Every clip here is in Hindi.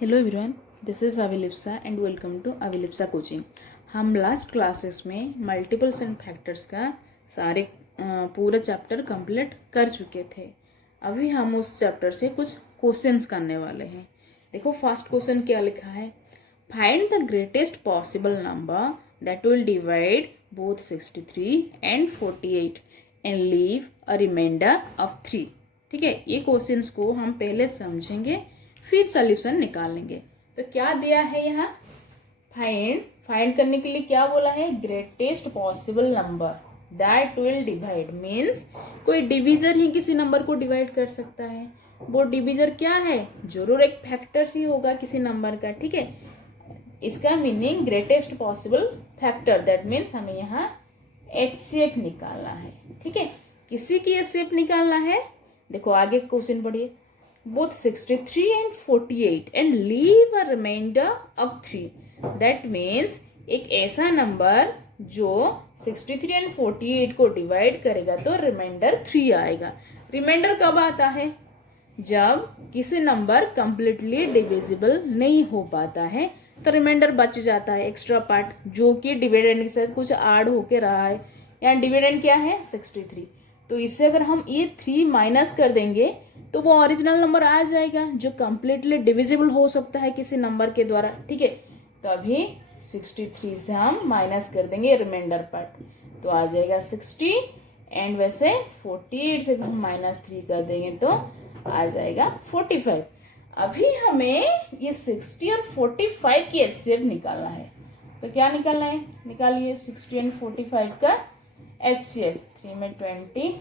Hello everyone, this is Avilipsa and welcome to Avilipsa coaching. हम लास्ट क्लासेस में मल्टीपल्स एंड फैक्टर्स का सारे पूरा चैप्टर कंप्लीट कर चुके थे। अभी हम उस चैप्टर से कुछ क्वेश्चंस करने वाले हैं। देखो फर्स्ट क्वेश्चन क्या लिखा है, find the greatest possible number that will divide both 63 and 48 and leave a remainder of 3। ठीक है, ये क्वेश्चंस को हम पहले समझेंगे फिर सॉल्यूशन निकालेंगे। तो क्या दिया है यहाँ, फाइंड करने के लिए क्या बोला है, greatest possible number that will divide means कोई डिविजर ही किसी नंबर को डिवाइड कर सकता है। वो डिविजर क्या है, जरूर एक फैक्टर ही होगा किसी नंबर का। ठीक है, इसका meaning greatest possible factor, that means हमें यहाँ एचसीएफ निकालना है। ठीक है, किसी की एचसीएफ निकालना है। देखो आगे क्वेश्चन पढ़िए, both 63 and 48 and leave a remainder of 3। that means एक ऐसा नंबर जो 63 and 48 को डिवाइड करेगा तो रिमाइंडर 3 आएगा। रिमाइंडर कब आता है, जब किसी नंबर कंप्लीटली डिविजिबल नहीं हो पाता है तो रिमाइंडर बच जाता है, एक्स्ट्रा पार्ट जो कि डिविडेंड के साथ कुछ ऐड होके रहा है। यहाँ डिविडेंड क्या है 63, तो इससे अगर हम ये 3 माइनस कर देंगे तो वो ओरिजिनल नंबर आ जाएगा जो कंप्लीटली डिविजिबल हो सकता है किसी नंबर के द्वारा। ठीक है, तो अभी 63 से हम माइनस कर देंगे रिमाइंडर पार्ट, तो आ जाएगा 60 एंड वैसे 48 से हम -3 कर देंगे तो आ जाएगा 45। अभी हमें ये 60 और 45 की एचसीएफ निकालना है। तो क्या निकालना है, निकालिए 60 एंड 45 का एचसीएफ। 3 में 20,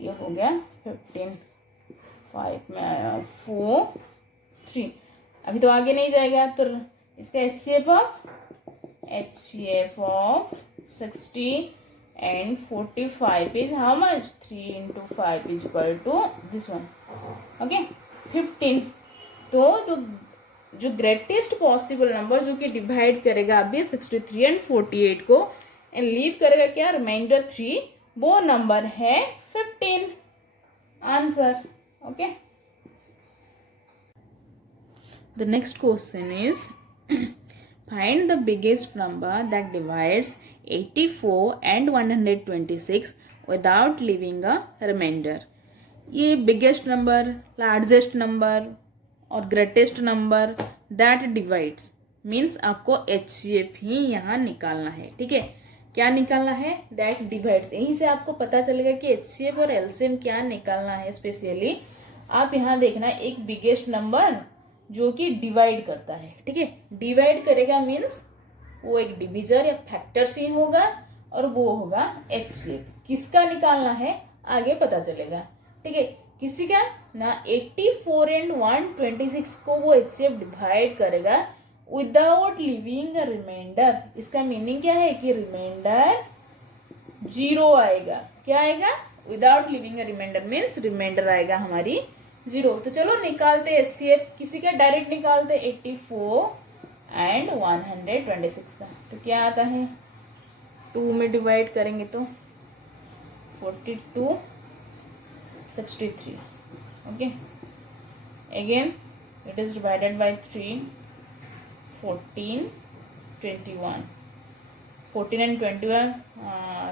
ये हो गया 15, 5 में आया 4, 3। अभी तो आगे नहीं जाएगा, तो इसका HCF of 60 and 45 is how much, 3 into 5 is equal to this one, okay 15। तो जो ग्रेटेस्ट पॉसिबल नंबर जो कि डिवाइड करेगा अभी 63 एंड 48 को एंड लीव करेगा क्या, रिमाइंडर 3, वो नंबर है 15 answer. Okay, the next question is find the biggest number that divides 84 and 126 without leaving a remainder. ये बिगेस्ट नंबर, लार्जेस्ट नंबर और greatest number that divides means आपको एचसीएफ ही यहाँ निकालना है। ठीक है, क्या निकालना है, दैट डिवाइड्स। यहीं से आपको पता चलेगा कि एचसीएफ और एलसीएम क्या निकालना है। स्पेशली आप यहाँ देखना, एक बिगेस्ट नंबर जो कि डिवाइड करता है। ठीक है, डिवाइड करेगा मीन्स वो एक डिविजर या फैक्टर ही होगा और वो होगा एचसीएफ। किसका निकालना है आगे पता चलेगा। ठीक है, किसी का ना 84 एंड 126 को वो एचसीएफ डिवाइड करेगा विदाउट लिविंग अ रिमाइंडर। इसका मीनिंग क्या है कि रिमाइंडर 0 आएगा। क्या आएगा, without leaving a remainder means remainder आएगा हमारी 0। तो चलो निकालते एचसीएफ, किसी का डायरेक्ट निकालते 84 एंड 126 का। तो क्या आता है, 2 में डिवाइड करेंगे तो 42, 63। Okay, again it is divided by 3, 14, 21, 14 and 21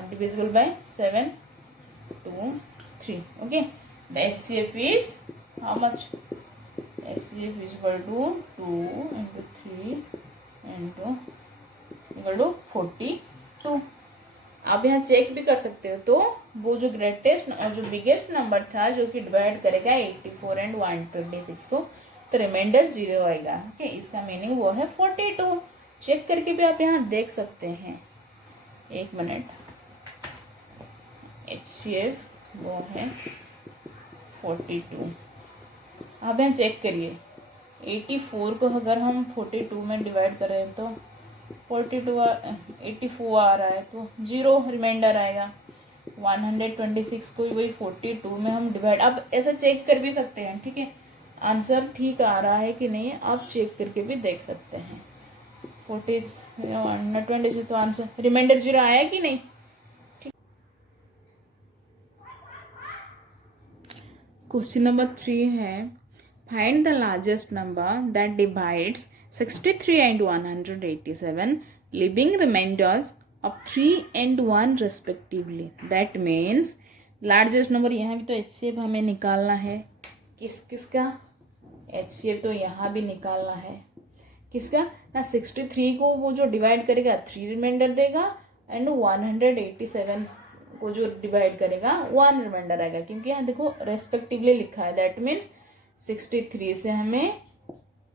divisible by 7, 2, 3. Okay, the SCF is how much? SCF is equal to 2 into 3 into equal to 42। आप यहाँ चेक भी कर सकते हो। तो वो जो ग्रेटेस्ट और जो बिगेस्ट नंबर था जो कि डिवाइड करेगा 84 एंड 126 को, तो रिमाइंडर 0 आएगा। ओके, इसका मीनिंग वो है 42। चेक करके भी आप यहाँ देख सकते हैं। एक मिनट, एचसीएफ वो है 42। आप यहाँ चेक करिए, 84 को अगर हम 42 में डिवाइड करें तो 84 आ रहा है, तो 0 रिमाइंडर आएगा। 126 को वही 42 में हम डिवाइड, आप ऐसा चेक कर भी सकते हैं। ठीक है, आंसर ठीक आ रहा है कि नहीं आप चेक करके भी देख सकते हैं। 126 तो आंसर रिमाइंडर 0 आया कि नहीं। ठीक, क्वेश्चन नंबर 3 है, find the largest number that divides 63 and 187, leaving remainders of 3 and 1 respectively. That means largest number यहाँ भी तो HCF हमें निकालना है। किसका HCF तो यहाँ भी निकालना है। किसका ना 63 को वो जो डिवाइड करेगा 3 रिमाइंडर देगा एंड 187 को जो डिवाइड करेगा 1 रिमाइंडर आएगा, क्योंकि यहाँ देखो रेस्पेक्टिवली लिखा है। दैट मीन्स 63 से हमें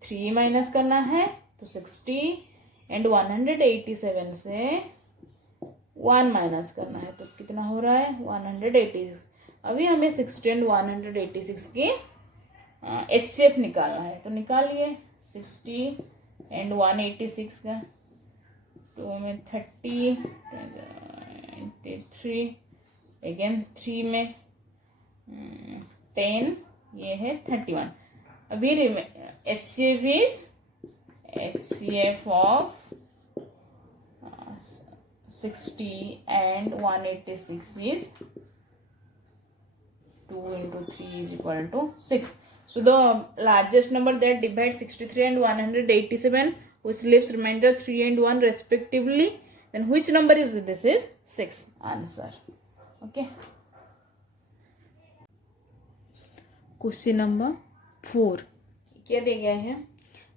3 माइनस करना है तो 60 एंड 187 से 1 माइनस करना है तो कितना हो रहा है 186। अभी हमें 60 एंड 186 की HCF निकालना है तो निकालिए। 60 एंड 186 का 2 में 30 23 अगेन 3 में 10 ये है 31। अभी HCF is HCF of 60 and 186 is 2 into 3 is equal to 6. So the largest number that divides 63 and 187, which leaves remainder 3 and 1 respectively, then which number is this? Is 6 answer. Okay. Question number 4. क्या दिया गया है?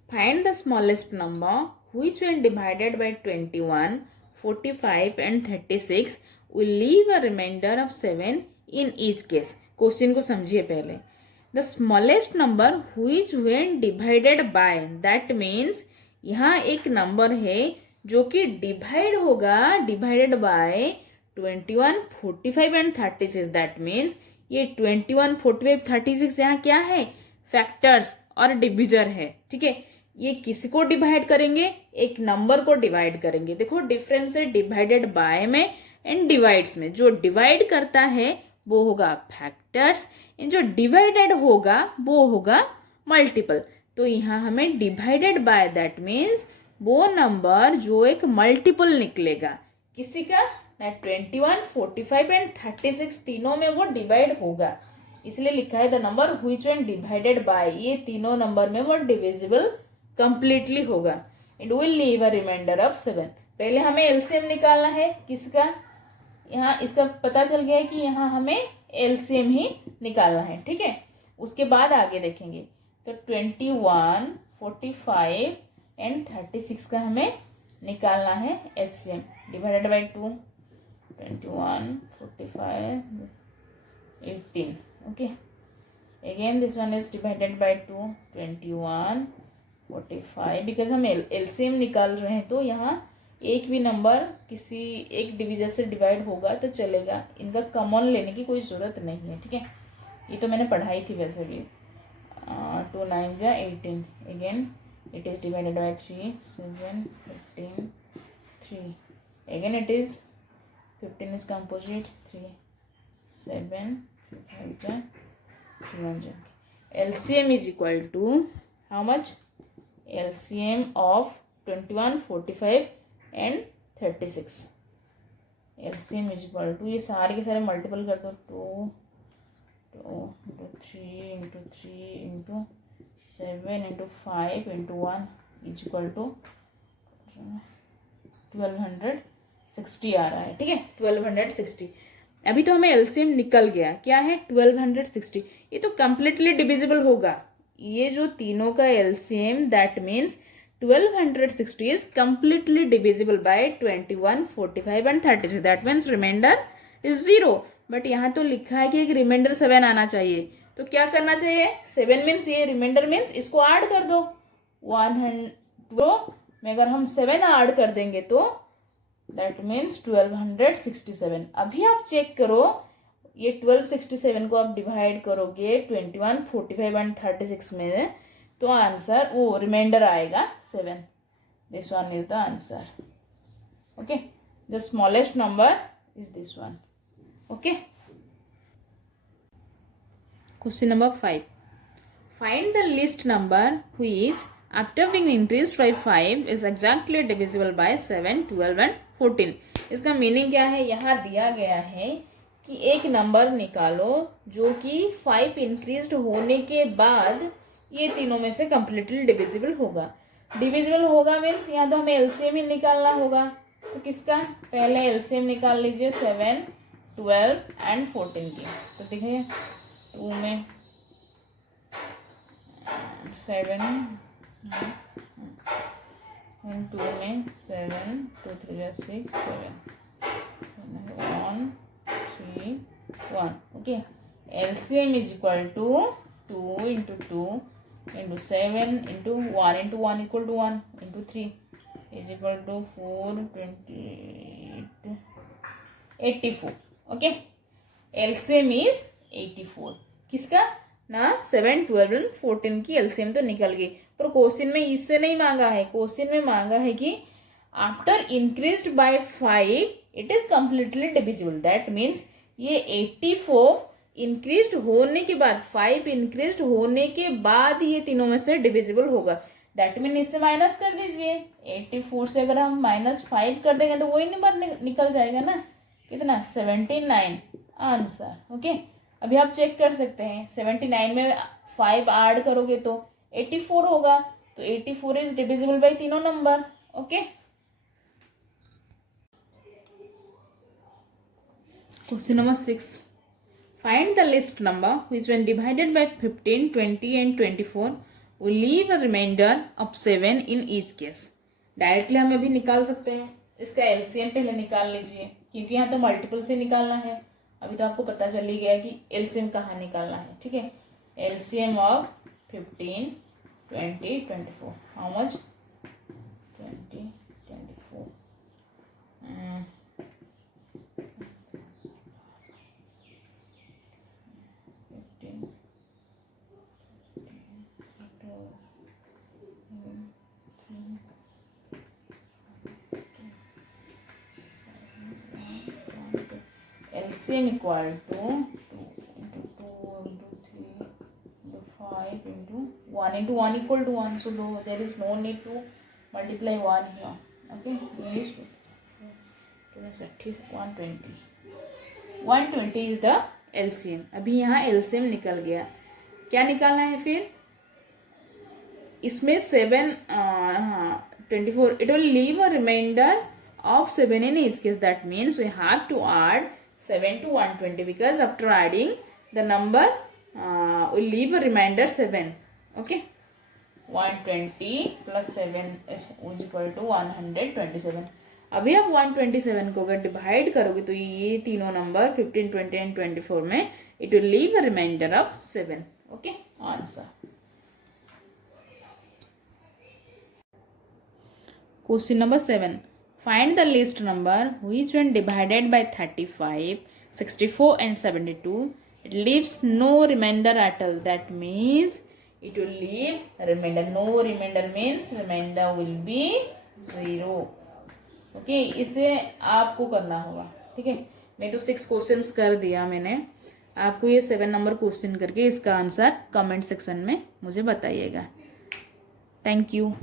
Find the smallest number which when divided by 21, 45 and 36 will leave a remainder of 7 in each case. Question को समझिए पहले। The smallest number which when divided by, that means यहाँ एक नंबर है जो कि डिवाइड होगा divided by 21, 45 and 36। That means ये 21, 45, 36 यहाँ क्या है फैक्टर्स और डिविजर है। ठीक है, ये किसी को डिवाइड करेंगे, एक नंबर को डिवाइड करेंगे। देखो डिफरेंस है डिवाइडेड बाय में एंड डिवाइड्स में। जो डिवाइड करता है वो होगा फैक्टर्स एंड जो डिवाइडेड होगा वो होगा मल्टीपल। तो यहाँ हमें डिवाइडेड बाय दैट मीन्स वो नंबर जो एक मल्टीपल निकलेगा किसी का ना 21, 45 एंड 36 तीनों में वो डिवाइड होगा, इसलिए लिखा है the number which when divided by, ये तीनों नंबर में वो डिविजिबल कंप्लीटली होगा and will leave a remainder of 7। पहले हमें एलसीएम निकालना है किसका, यहाँ इसका पता चल गया है कि यहाँ हमें एलसीएम ही निकालना है। ठीक है, उसके बाद आगे देखेंगे तो 21, 45 एंड 36 का हमें निकालना है HCM divided by 2, 21, 45, 18। Okay, again this one is divided by 2, 21, 45। Because हम एलसीएम निकाल रहे हैं तो यहाँ एक भी नंबर किसी एक डिविजन से डिवाइड होगा तो चलेगा, इनका कॉमन लेने की कोई ज़रूरत नहीं है। ठीक है, ये तो मैंने पढ़ाई थी वैसे भी। 2 9 जा 18, again it is divided by 3, 7, 15, 3, again it is 15 is composite 3, 7, 5 जा 1 जा। LCM is equal to how much, LCM of 21, 45 and 36। LCM is equal to, ये सारे के सारे मल्टीपल कर दो, 2 into 3 into 3 into 7 into 5 into 1 is equal to 1260 आ रहा है। ठीक है, 1260। अभी तो हमें LCM निकल गया, क्या है 1260। ये तो कंप्लीटली डिविजिबल होगा, ये जो तीनों का LCM that means 1260 is completely divisible by 21, 45 and 36. That means remainder is 0. But यहाँ तो लिखा है कि एक रिमाइंडर 7 आना चाहिए, तो क्या करना चाहिए 7 मीन्स ये रिमाइंडर मीन्स इसको ऐड कर दो 100 में। अगर हम 7 ऐड कर देंगे तो दैट मीन्स 1267। अभी आप चेक करो, ये 1267 को आप डिवाइड करोगे 21, 45 एंड 36 में तो आंसर वो रिमाइंडर आएगा 7। This one is the answer. Okay, the smallest number is this one. Okay, question number 5, find the list number which after being increased by 5 is exactly divisible by 7, 12 and 14। इसका मीनिंग क्या है, यहाँ दिया गया है कि एक नंबर निकालो जो कि 5 इंक्रीज्ड होने के बाद ये तीनों में से कम्प्लीटली डिविजिबल होगा। डिविजिबल होगा मीन्स यहाँ तो हमें एलसीएम ही निकालना होगा। तो किसका, पहले एलसीएम निकाल लीजिए 7, 12 एंड 14 की। तो देखिए 2 में 7 एंड 2 में 7, 2 3 6 7, 1 3 1। Okay, LCM is equal to 2 into 2 into 7 into 1 equal to 1 into 3 is equal to 4 28 84। Okay, LCM is 84। किसका ना, 7, 12 एंड 14 की एलसीएम तो निकल गई, पर क्वेश्चन में इससे नहीं मांगा है। क्वेश्चन में मांगा है कि after increased by 5 it is completely divisible. That means ये 84 इंक्रीज्ड होने के बाद, 5 इंक्रीज्ड होने के बाद ये तीनों में से डिविजिबल होगा। दैट मीन इससे माइनस कर दीजिए। 84 से अगर हम -5 कर देंगे तो वही नंबर निकल जाएगा ना, कितना, 79 आंसर। ओके, अभी आप चेक कर सकते हैं 79 में 5 ऐड करोगे तो 84 होगा। तो 84 इज डिविजिबल बाई तीनों number. Okay, question number 6, find the list number which when divided by 15, 20 and 24 will leave a remainder of 7 in each case। Directly हम अभी निकाल सकते हैं। इसका एलसीएम पहले निकाल लीजिए, क्योंकि यहाँ तो मल्टीपल से निकालना है। अभी तो आपको पता चल ही गया कि एलसीएम कहाँ निकालना है। ठीक है, LCM of 15, 20, 24 how much, 20, 24 LCM equal to 2 into 2 into 3 into 5 into 1 into 1 equal to 1. So there is no need to multiply 1 here. Okay, is 120. 120 is the LCM. अभी यहाँ LCM निकल गया। क्या निकालना है फिर? इसमें 7 24, it will leave a remainder of 7 in each case. That means we have to add 7 to 120 because after adding the number will leave a remainder 7. Okay, 120 plus 7 is equal to 127. अभी आप 127 को अगर डिवाइड करोगे तो ये तीनों नंबर 15, 20 एंड 24 में it will leave a remainder of 7. Okay, answer. Question number 7. Find the least number which when divided by 35, 64 and 72 it leaves no remainder at all. That means it will leave remainder. No remainder means remainder will be 0. Okay, इसे आपको करना होगा। ठीक है, नहीं तो 6 क्वेश्चंस कर दिया मैंने। आपको ये 7 नंबर क्वेश्चन करके इसका आंसर कमेंट सेक्शन में मुझे बताइएगा। Thank you.